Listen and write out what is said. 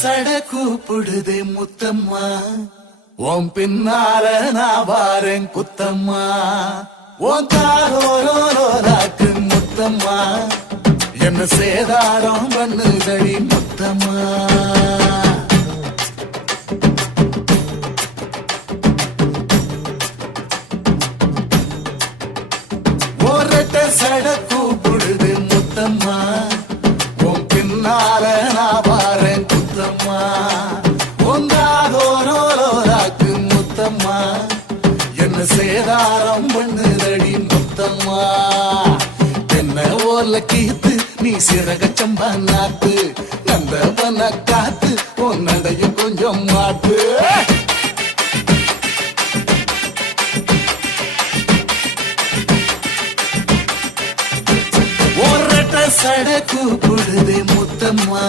சட கூப்பிடுதே முத்தம்மா, உன் பின்னால நான் வாரேன் குத்தம்மா, உன் காரோராக்கு முத்தம்மா, என்ன சேதாரம் பண்ணுதடி முத்தம்மா. ஒரட்ட சட கூப்பிடுது முத்தம்மா, உன் பின்னால நான் வாரேன் குத்தம்மா, உங்காதோராக்கு முத்தம்மா, என்ன சேதாரம் பண்ணுதடி முத்தம்மா. என்ன ஓல கீத்து நீ சிறகச்சம்பா நாத்து, நந்தவன காத்து உன் நடைய கொஞ்சம் மாட்டு. ஒரட்ட சட கூப்பிடுதே முத்தம்மா.